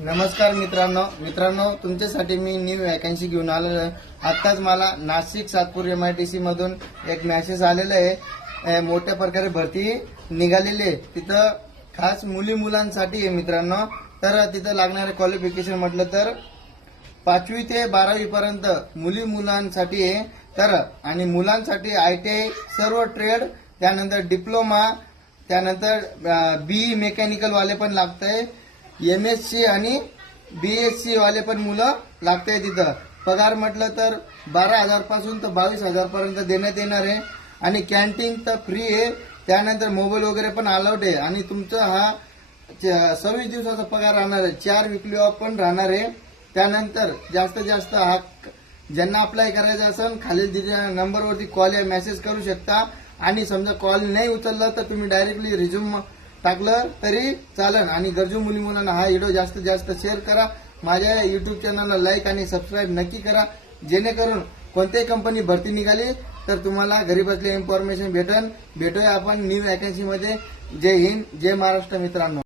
नमस्कार मित्रांनो तुमच्यासाठी मी न्यू वॅकन्सी घेऊन आलेलो आहे। आत्ताच मला नाशिक सातपूर MIDC मधून एक मेसेज आलेला आहे। मोठ्या प्रकारे भरती निघालेली आहे। तिथं खास मुलांसाठी आहे मित्रांनो। तर तिथं लागणारे क्वालिफिकेशन म्हटलं तर 5वी ते 12वी पर्यंत मुलांसाठी आहे। तर आणि मुलांसाठी ITI सर्व ट्रेड, त्यानंतर डिप्लोमा, त्यानंतर BE मेकॅनिकल वाले पण लागतंय, MSc आणि BSc वाले पण मुलं लागतंय। तिथं पगार म्हटलं तर 12,000 पासून तर 22,000 पर्यंत देण्यात येणार आहे। आणि कॅन्टीन तर फ्री आहे। त्यानंतर मोबाईल वगैरे पण अलाउड आहे। आणि तुमचा हा 26 दिवसाचा पगार राहणार आहे। 4 विकली ऑफ पण राहणार आहे। त्यानंतर जास्तीत जास्त हा ज्यांना अप्लाय करायचं असेल खाली दिलेल्या नंबरवरती कॉल या मेसेज करू शकता। आणि समजा कॉल नाही उचलला तर तुम्ही डायरेक्टली रिझ्यूम टाकलं तरी चालेल। आणि गरजू मुलांना हा व्हिडिओ जास्तीत जास्त शेअर करा। माझ्या YouTube चॅनलला लाईक आणि सबस्क्राईब नक्की करा, जेणेकरून कोणत्याही कंपनी भरती निघाली तर तुम्हाला घरी बसल्या इन्फॉर्मेशन भेटूया आपण न्यू वॅकन्सी मध्ये। जय हिंद, जय महाराष्ट्र मित्रांनो।